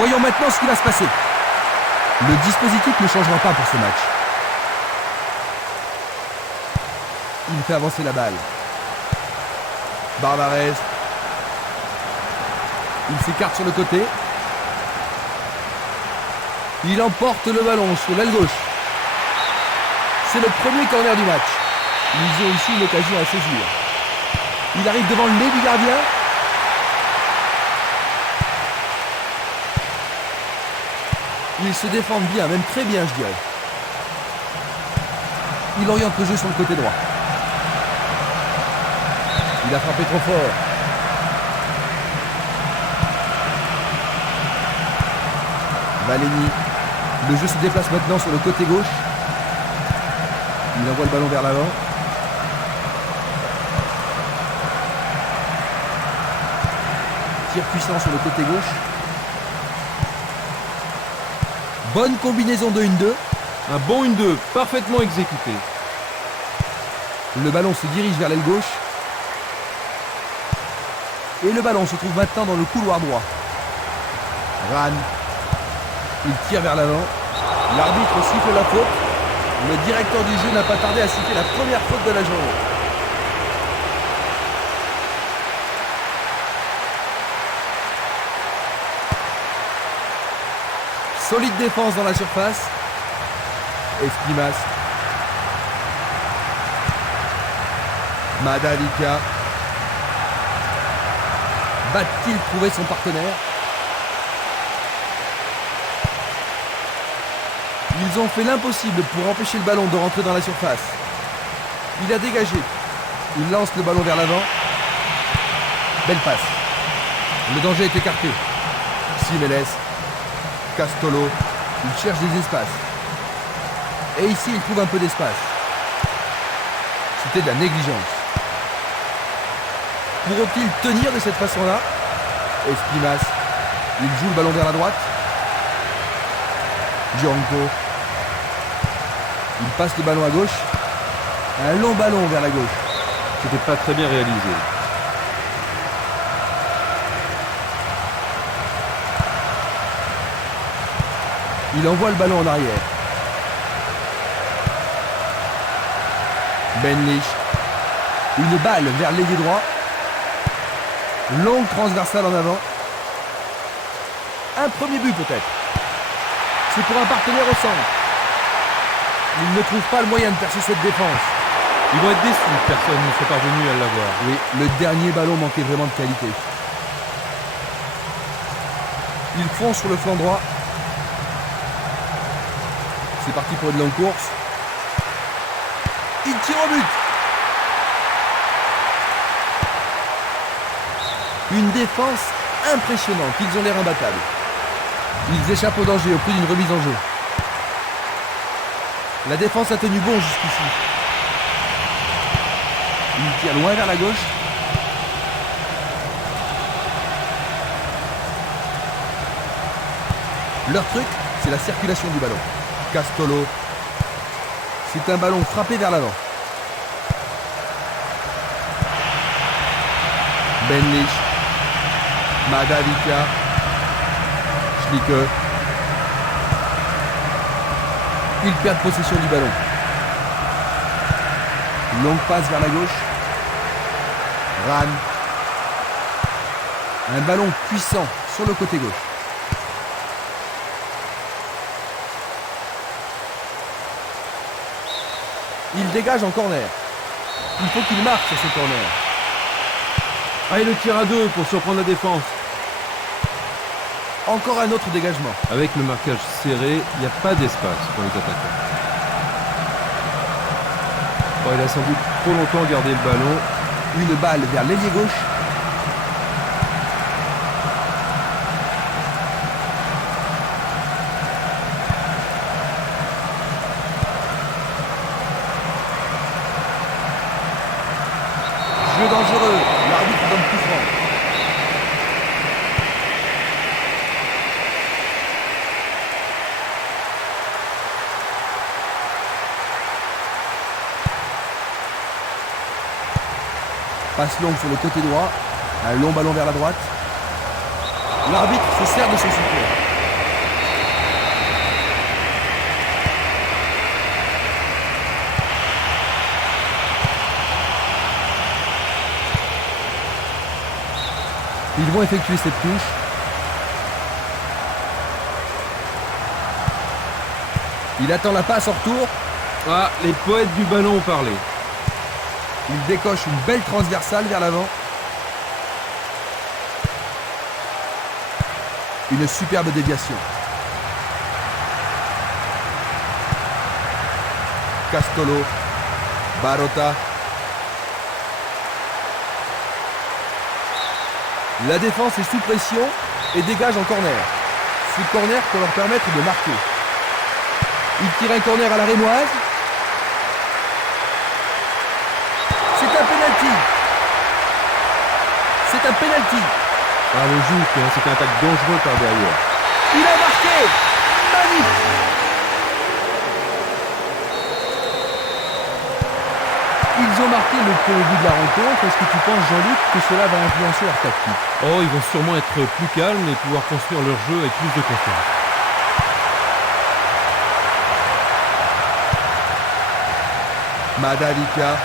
Voyons maintenant ce qui va se passer. Le dispositif ne changera pas pour ce match. Il fait avancer la balle. Barbarez. Il s'écarte sur le côté. Il emporte le ballon sur l'aile gauche. C'est le premier corner du match. Ils ont ici une occasion à saisir. Il arrive devant le nez du gardien. Ils se défendent bien, même très bien, je dirais. Il oriente le jeu sur le côté droit. Il a frappé trop fort. Valeni. Le jeu se déplace maintenant sur le côté gauche. Il envoie le ballon vers l'avant. Tir puissant sur le côté gauche. Bonne combinaison de 1-2. Un bon 1-2, parfaitement exécuté. Le ballon se dirige vers l'aile gauche. Et le ballon se trouve maintenant dans le couloir droit. Ran. Il tire vers l'avant. L'arbitre siffle la faute. Le directeur du jeu n'a pas tardé à siffler la première faute de la journée. Solide défense dans la surface. Esquimas. Madavika. Va-t-il trouver son partenaire? Ils ont fait l'impossible pour empêcher le ballon de rentrer dans la surface. Il a dégagé. Il lance le ballon vers l'avant. Belle passe. Le danger est écarté. Simeles. Castolo. Il cherche des espaces. Et ici, il trouve un peu d'espace. C'était de la négligence. Pourront-ils tenir de cette façon-là? Espinas. Il joue le ballon vers la droite. Gianco. Il passe le ballon à gauche. Un long ballon vers la gauche. C'était pas très bien réalisé. Il envoie le ballon en arrière. Benlich. Une balle vers l'ailier droit. Longue transversale en avant. Un premier but peut-être. C'est pour un partenaire au centre. Il ne trouve pas le moyen de percer cette défense. Ils vont être déçus, personne ne soit parvenu à l'avoir. Oui, le dernier ballon manquait vraiment de qualité. Ils font sur le flanc droit. C'est parti pour une longue course. Il tire au but. Une défense impressionnante. Ils ont l'air imbattables. Ils échappent au danger au prix d'une remise en jeu. La défense a tenu bon jusqu'ici. Il tire loin vers la gauche. Leur truc, c'est la circulation du ballon. Castolo. C'est un ballon frappé vers l'avant. Benlich. Madavika. Schlicke. Ils perdent possession du ballon. Longue passe vers la gauche. Ran. Un ballon puissant sur le côté gauche. Il dégage en corner. Il faut qu'il marque sur ce corner. Ah, et le tir à 2 pour surprendre la défense. Encore un autre dégagement. Avec le marquage serré, il n'y a pas d'espace pour les attaquants. Oh, il a sans doute trop longtemps gardé le ballon. Une balle vers l'ailier gauche. Jeu dangereux. L'arbitre donne coup franc. Passe longue sur le côté droit. Un long ballon vers la droite. L'arbitre se sert de son soutien. Ils vont effectuer cette touche. Il attend la passe en retour. Ah, les poètes du ballon ont parlé. Il décoche une belle transversale vers l'avant. Une superbe déviation. Castolo. Barota. La défense est sous pression et dégage en corner. Ce corner peut leur permettre de marquer. Il tire un corner à la rémoise. C'est un penalty. C'est un penalty. Ah, le juste, hein, c'est une attaque dangereuse par derrière. Il a marqué. Magnifique. Ils ont marqué le point au bout de la rencontre. Est-ce que tu penses, Jean-Luc, que cela va influencer leur tactique? Oh, ils vont sûrement être plus calmes et pouvoir construire leur jeu avec plus de confiance. Madalika.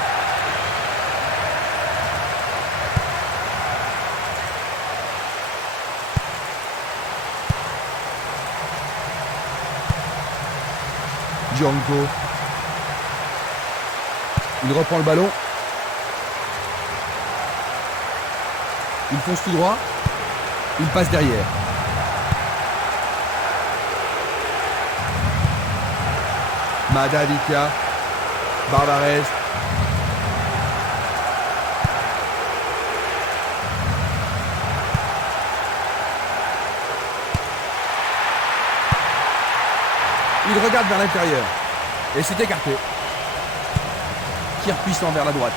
Django. Il reprend le ballon. Il fonce tout droit. Il passe derrière. Madalika. Barbarez. Il regarde vers l'intérieur. Et c'est écarté. Tir puissant vers la droite.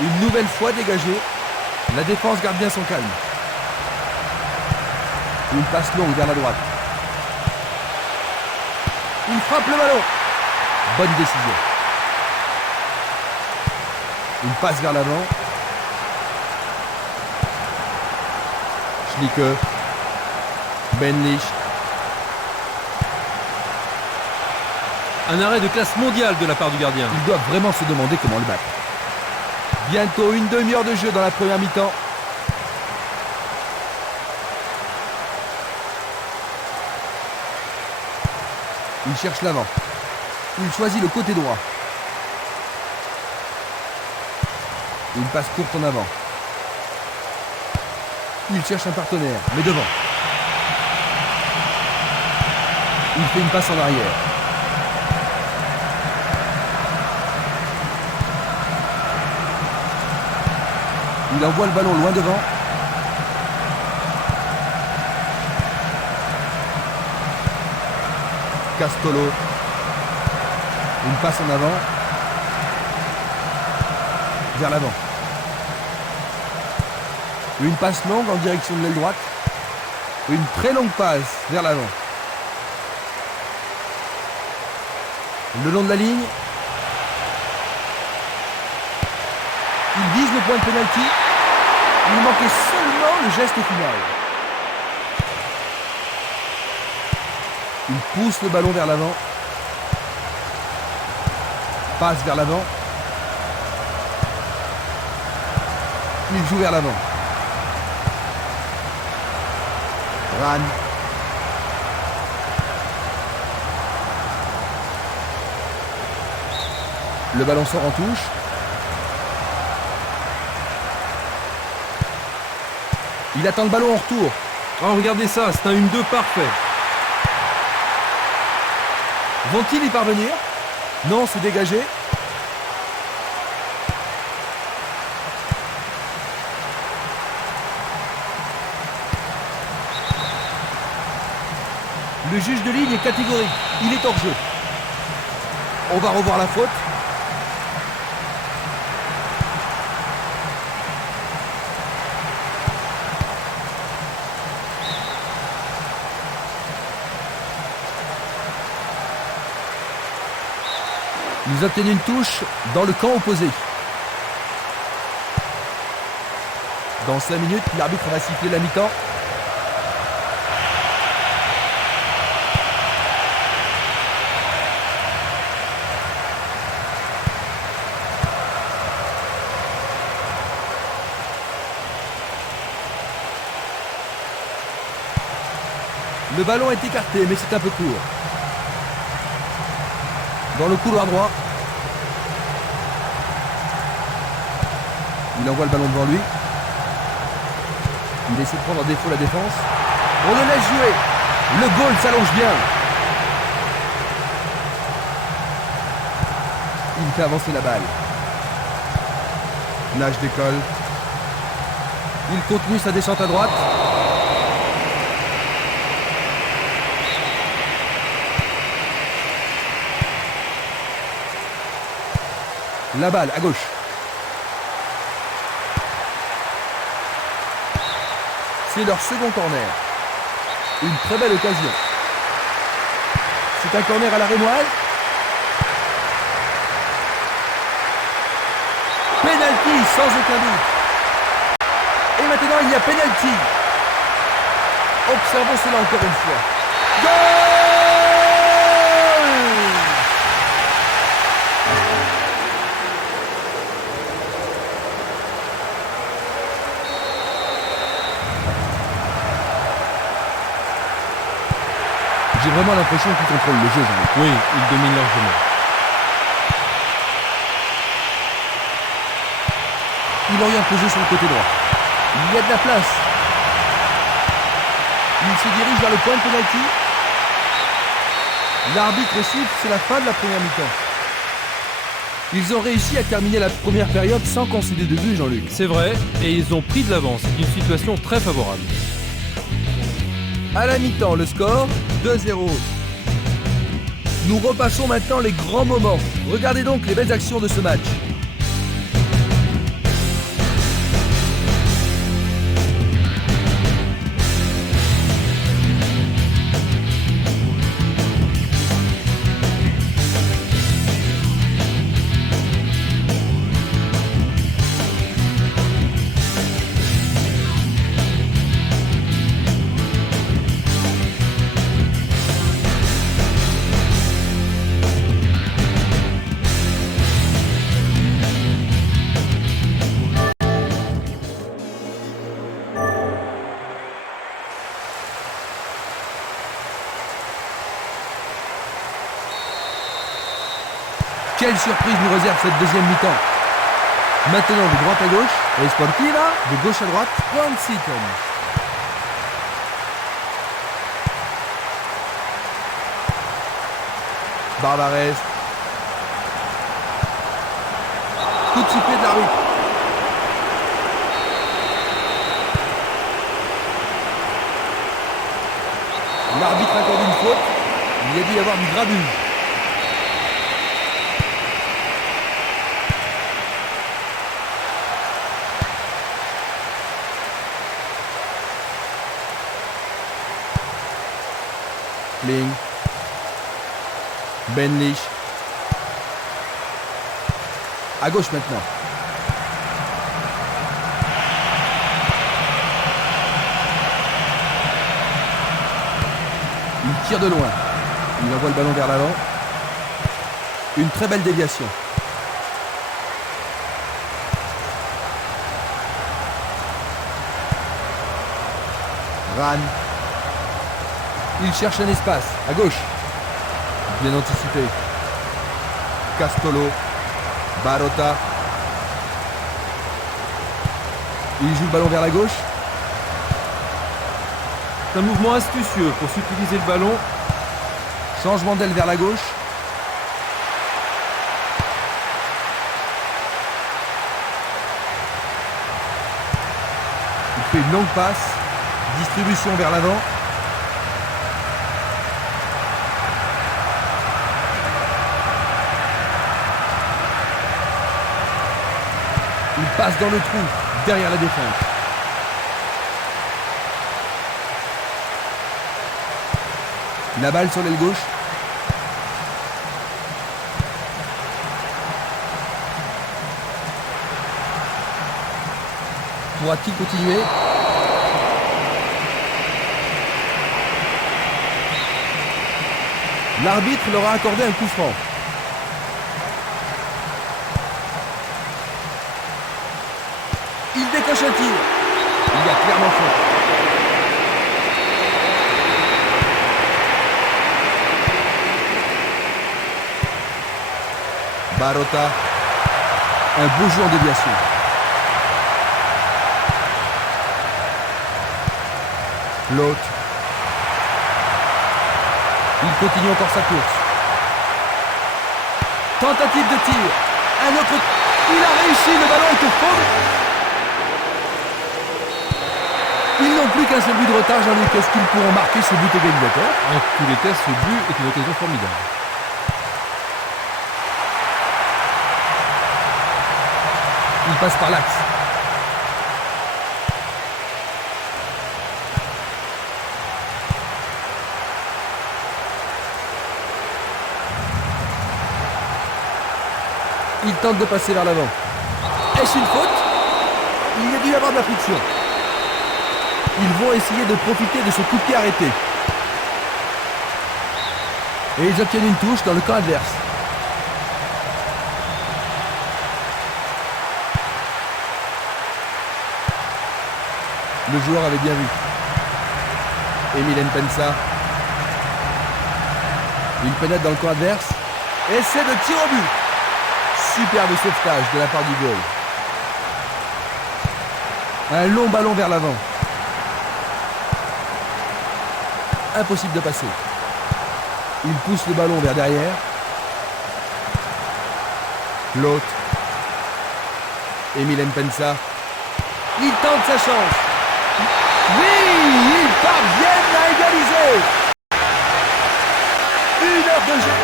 Une nouvelle fois dégagée. La défense garde bien son calme. Une passe longue vers la droite. Il frappe le ballon. Bonne décision. Une passe vers l'avant. Schlicke. Benlich. Un arrêt de classe mondiale de la part du gardien. Ils doivent vraiment se demander comment le battre. Bientôt une demi-heure de jeu dans la première mi-temps. Il cherche l'avant. Il choisit le côté droit. Une passe courte en avant. Il cherche un partenaire, mais devant. Il fait une passe en arrière. Il envoie le ballon loin devant. Castolo. Une passe en avant. Vers l'avant. Une passe longue en direction de l'aile droite. Une très longue passe vers l'avant. Le long de la ligne. Il vise le point de pénalty. Il manquait seulement le geste final. Il pousse le ballon vers l'avant. Passe vers l'avant. Il joue vers l'avant. Ran. Le ballon sort en touche. Il attend le ballon en retour. Oh, regardez ça, c'est un 1-2 parfait. Vont-ils y parvenir? Non, c'est dégagé. Le juge de ligne est catégorique. Il est hors jeu. On va revoir la faute. Ils obtiennent une touche dans le camp opposé. Dans 5 minutes, l'arbitre va siffler la mi-temps. Le ballon est écarté, mais c'est un peu court. Dans le couloir droit. Il envoie le ballon devant lui. Il essaie de prendre en défaut la défense. On le laisse jouer. Le goal s'allonge bien. Il fait avancer la balle. Nage décolle. Il continue sa descente à droite. La balle à gauche. C'est leur second corner. Une très belle occasion. C'est un corner à la rémoise. Penalty sans aucun doute. Et maintenant il y a penalty. Observons cela encore une fois. Goal! J'ai vraiment l'impression qu'ils contrôlent le jeu, Jean-Luc. Oui, ils dominent largement. Il oriente le jeu sur le côté droit. Il y a de la place. Il se dirige vers le point de penalty. L'arbitre siffle, c'est la fin de la première mi-temps. Ils ont réussi à terminer la première période sans concéder de but, Jean-Luc. C'est vrai, et ils ont pris de l'avance. Une situation très favorable. À la mi-temps, le score 2-0. Nous repassons maintenant les grands moments. Regardez donc les belles actions de ce match. Quelle surprise nous réserve cette deuxième mi-temps. Maintenant de droite à gauche, et Sportiva, de gauche à droite, Juan Seaton. Barbares. Coup de sifflet de l'arbitre. L'arbitre accorde une faute. Il y a dû y avoir du grabuge. Kling. Benlich. À gauche maintenant. Il tire de loin. Il envoie le ballon vers l'avant. Une très belle déviation. Ran. Il cherche un espace, à gauche. Bien anticipé. Castolo. Barota. Il joue le ballon vers la gauche. C'est un mouvement astucieux pour subtiliser le ballon. Changement d'aile vers la gauche. Il fait une longue passe. Distribution vers l'avant. Il passe dans le trou, derrière la défense. La balle sur l'aile gauche. Pourra-t-il continuer? L'arbitre leur a accordé un coup franc. Il décoche un tir. Il y a clairement faute. Barota. Un beau jeu en déviation. L'autre. Il continue encore sa course. Tentative de tir. Un autre. Il a réussi, le ballon est au fond. Ils n'ont plus qu'un seul but de retard, Jean-Luc. Est-ce qu'ils pourront marquer ce but égalisateur? En tous les cas, ce but est une occasion formidable. Il passe par l'axe. Il tente de passer vers l'avant. Est-ce une faute? Il y a dû y avoir de la friction. Ils vont essayer de profiter de ce coup de pied arrêté. Et ils obtiennent une touche dans le camp adverse. Le joueur avait bien vu. Emile Mpensa. Il pénètre dans le camp adverse. Essai de tir au but. Superbe sauvetage de la part du goal. Un long ballon vers l'avant. Impossible de passer. Il pousse le ballon vers derrière. L'autre. Emile Mpensa. Il tente sa chance. Oui, ils parviennent à égaliser. 1 heure de jeu.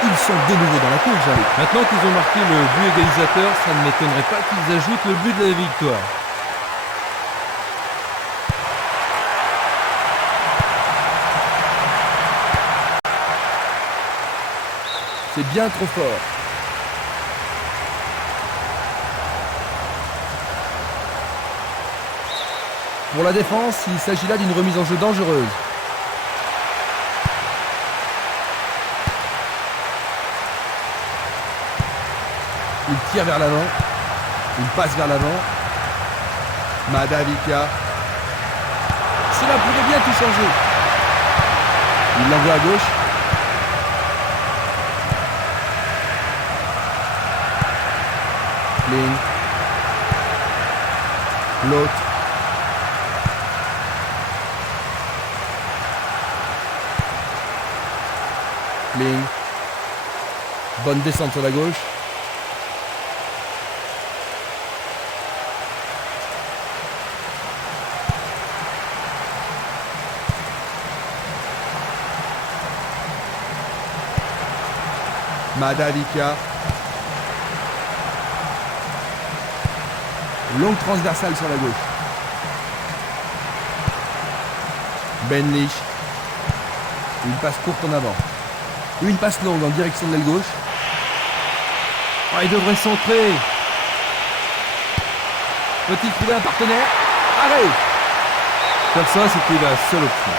Ils sont de nouveau dans la course, Jean-Luc. Maintenant qu'ils ont marqué le but égalisateur, ça ne m'étonnerait pas qu'ils ajoutent le but de la victoire. C'est bien trop fort. Pour la défense, il s'agit là d'une remise en jeu dangereuse. Il tire vers l'avant. Il passe vers l'avant. Madavika. Cela pourrait bien tout changer. Il l'envoie à gauche. Kling. L'autre. Kling. Bonne descente sur la gauche. Madavika. Longue transversale sur la gauche. Benlich. Une passe courte en avant. Une passe longue en direction de l'aile gauche. Ah, il devrait centrer. Peut-il trouver un partenaire? Arrête! Faire ça, c'était la seule option.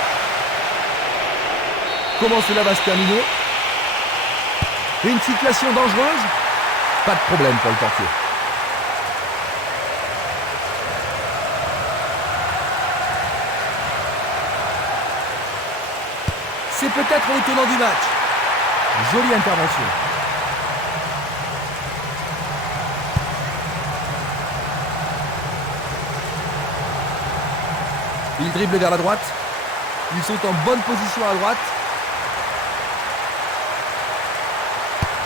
Comment cela va se terminer? Une situation dangereuse? Pas de problème pour le portier. C'est peut-être le tournant du match. Jolie intervention. Il dribble vers la droite. Ils sont en bonne position à droite.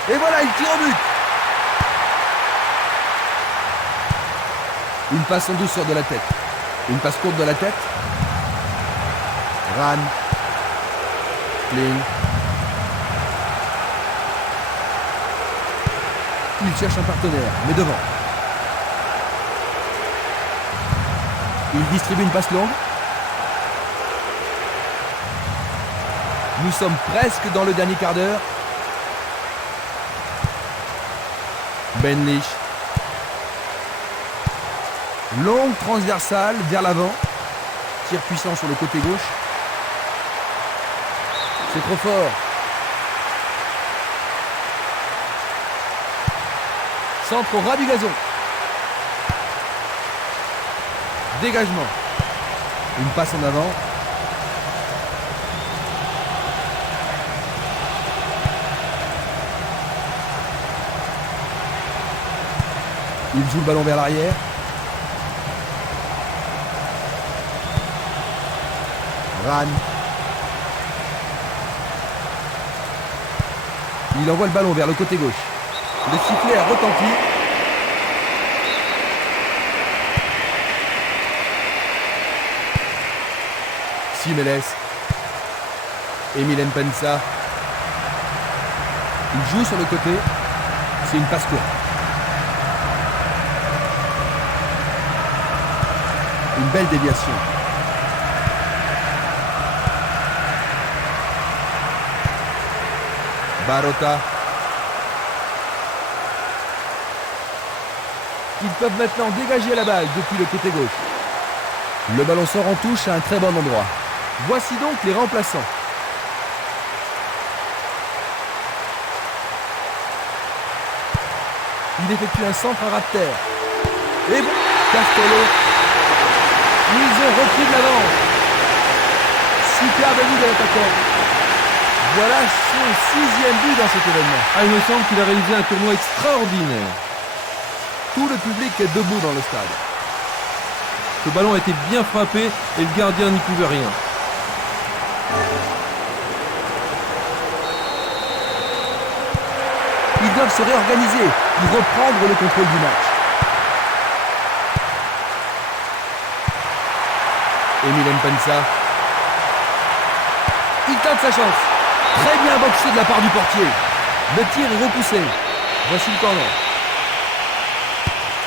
Et voilà, il tire au but. Une passe en douceur de la tête. Une passe courte de la tête. Ran. Kling. Il cherche un partenaire, mais devant. Il distribue une passe longue. Nous sommes presque dans le dernier quart d'heure. Benlich. Longue transversale vers l'avant. Tir puissant sur le côté gauche. C'est trop fort. Centre au ras du gazon. Dégagement. Une passe en avant. Il joue le ballon vers l'arrière. Ran. Il envoie le ballon vers le côté gauche. Le sifflet a retenti. Simeles. Emile Mpensa. Il joue sur le côté. C'est une passe courte. Une belle déviation. Barota. Ils peuvent maintenant dégager la balle depuis le côté gauche. Le ballon sort en touche à un très bon endroit. Voici donc les remplaçants. Il effectue un centre à ras de terre. Et bon, Castolo. Ils ont repris de l'avance. Superbe but de l'attaquant. Voilà son 6e but dans cet événement. Ah, il me semble qu'il a réalisé un tournoi extraordinaire. Tout le public est debout dans le stade. Ce ballon a été bien frappé et le gardien n'y pouvait rien. Ils doivent se réorganiser pour reprendre le contrôle du match. Emile Mpensa. Il tente sa chance. Très bien boxé de la part du portier. Le tir est repoussé. Voici le corner.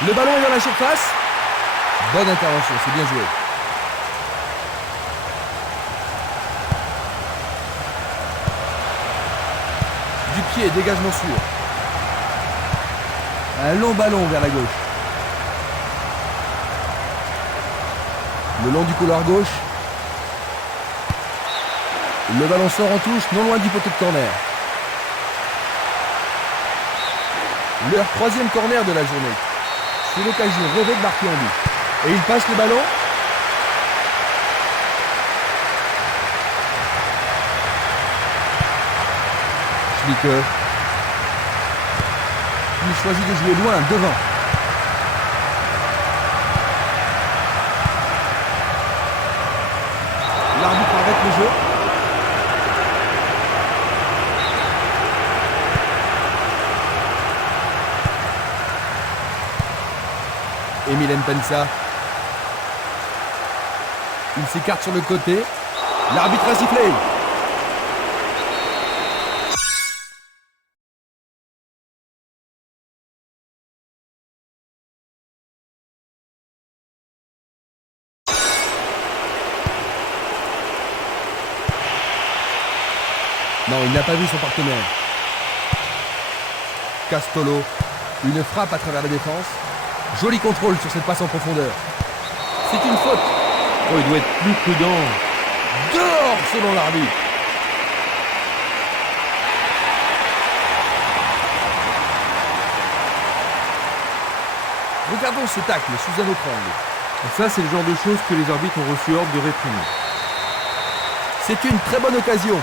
Le ballon est dans la surface. Bonne intervention, c'est bien joué. Du pied, dégagement sûr. Un long ballon vers la gauche. Le long du couloir gauche. Le ballon sort en touche, non loin du poteau de corner. Leur 3e corner de la journée. C'est l'occasion rêvée de marquer un but. Et il passe le ballon. Schlicke. Il choisit de jouer loin, devant. L'arbitre arrête le jeu. Emile Mpensa. Il s'écarte sur le côté. L'arbitre a sifflé. Non, il n'a pas vu son partenaire. Castolo. Une frappe à travers la défense. Joli contrôle sur cette passe en profondeur. C'est une faute. Oh, il doit être plus prudent. Dehors selon l'arbitre. Regardons ce tacle sous un autre angle. Et ça, c'est le genre de choses que les arbitres ont reçu ordre de réprimer. C'est une très bonne occasion.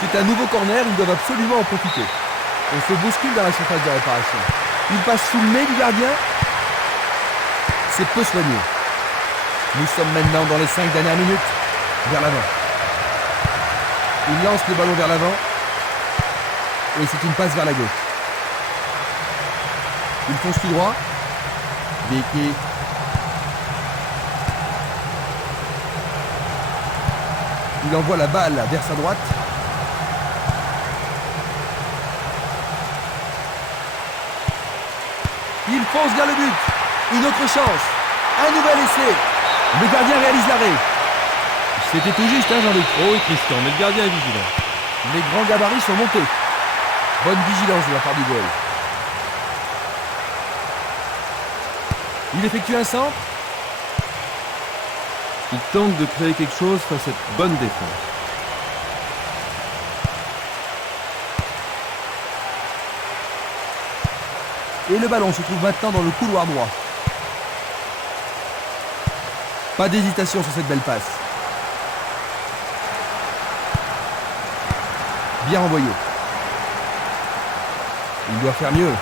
C'est un nouveau corner, ils doivent absolument en profiter. On se bouscule dans la surface de réparation. Il passe sous le nez du gardien. C'est peu soigné. Nous sommes maintenant dans les 5 dernières minutes. Vers l'avant. Il lance le ballon vers l'avant. Et c'est une passe vers la gauche. Il fonce tout droit. Vicky. Il envoie la balle vers sa droite. Il fonce vers le but. Une autre chance. Un nouvel essai. Le gardien réalise l'arrêt. C'était tout juste, hein, Jean-Luc? Oh oui, Christian, mais le gardien est vigilant. Les grands gabarits sont montés. Bonne vigilance de la part du goal. Il effectue un centre. Il tente de créer quelque chose face à cette bonne défense. Et le ballon se trouve maintenant dans le couloir droit. Pas d'hésitation sur cette belle passe. Bien envoyé. Il doit faire mieux.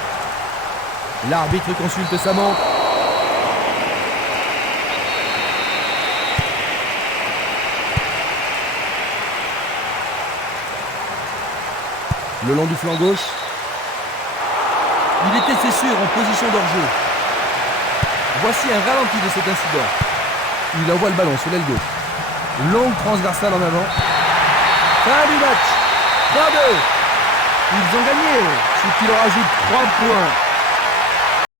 L'arbitre consulte sa montre. Le long du flanc gauche. Il était, c'est sûr, en position d'hors-jeu. Voici un ralenti de cet incident. Il envoie le ballon sur l'aile gauche. Longue transversale en avant. Fin du match. 3-2. Ils ont gagné, ce qui leur ajoute 3 points.